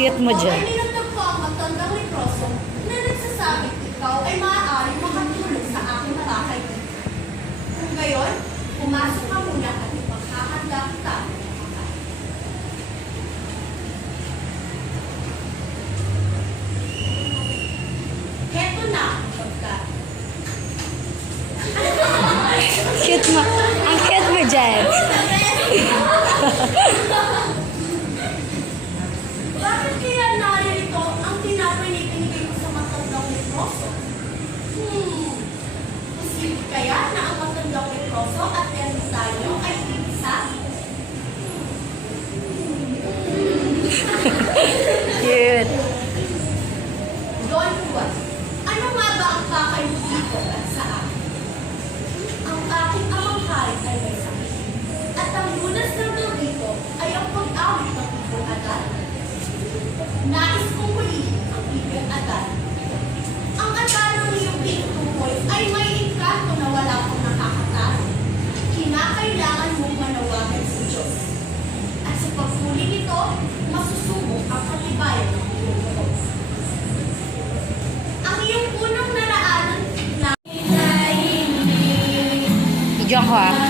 शेतमजूर 化。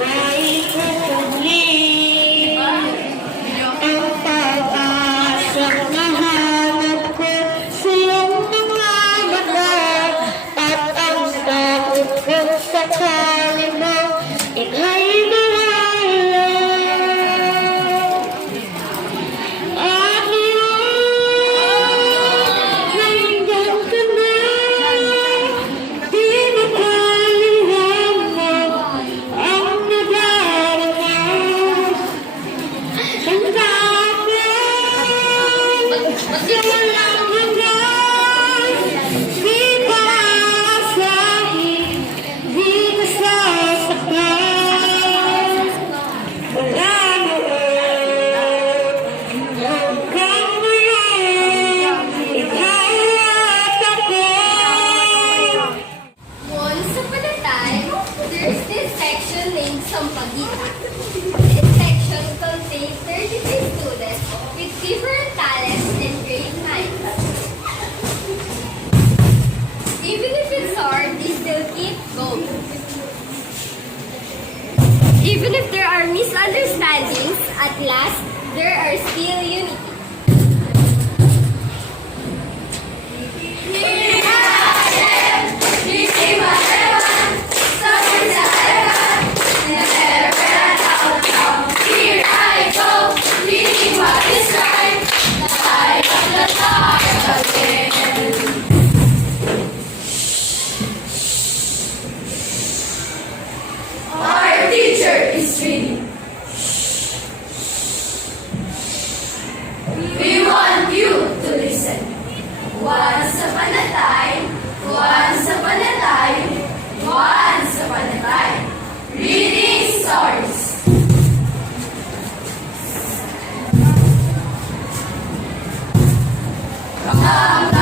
Bye. Amen.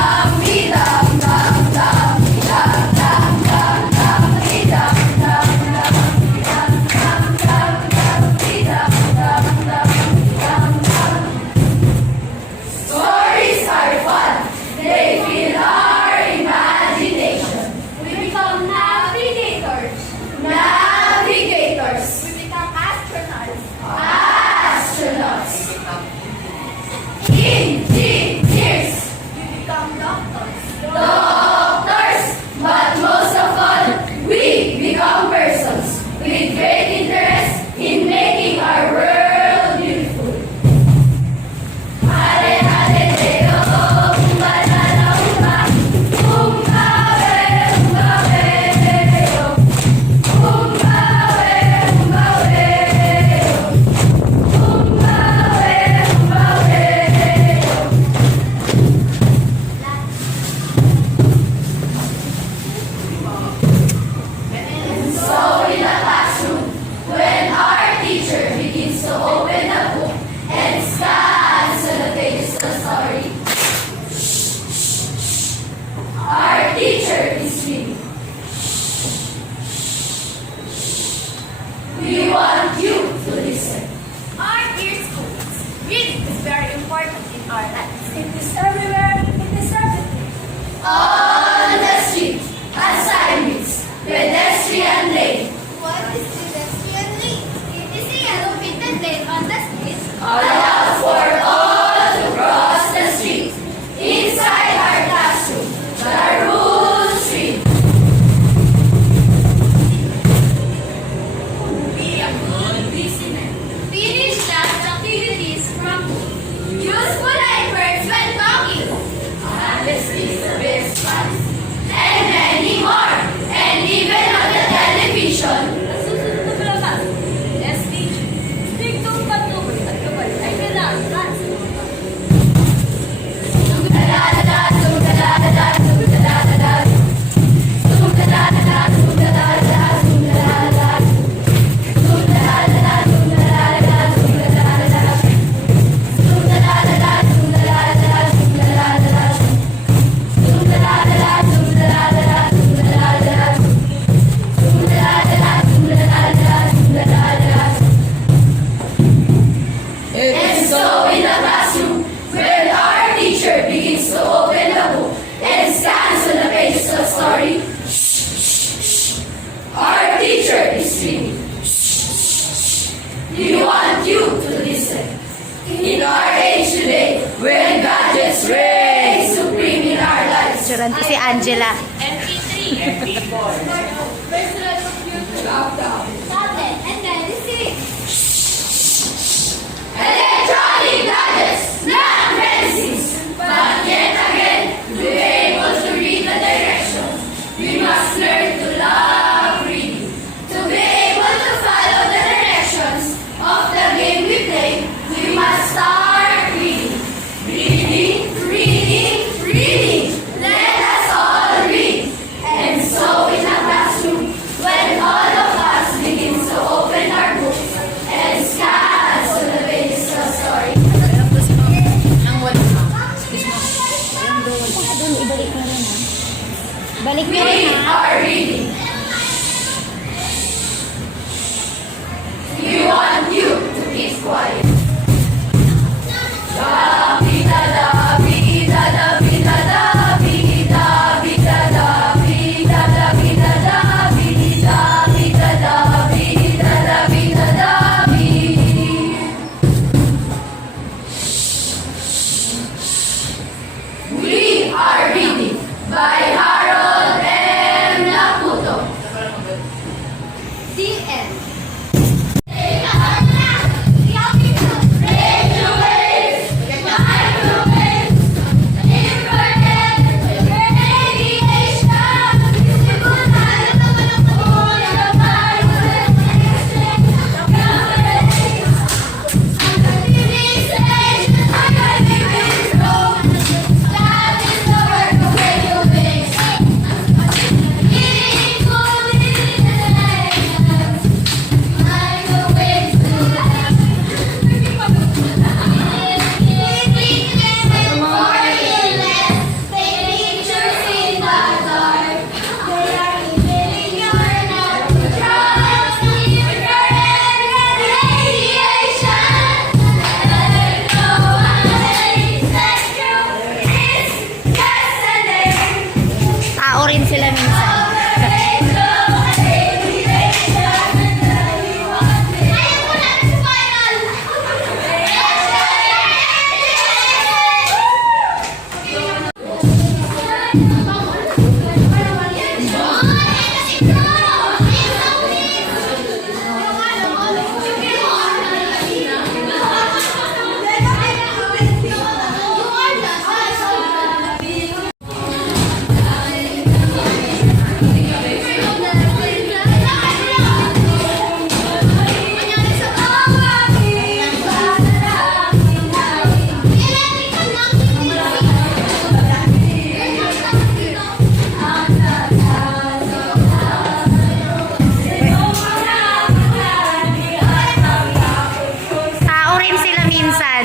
Si Angela. MP3, MP4. 재밌어. rin sila minsan.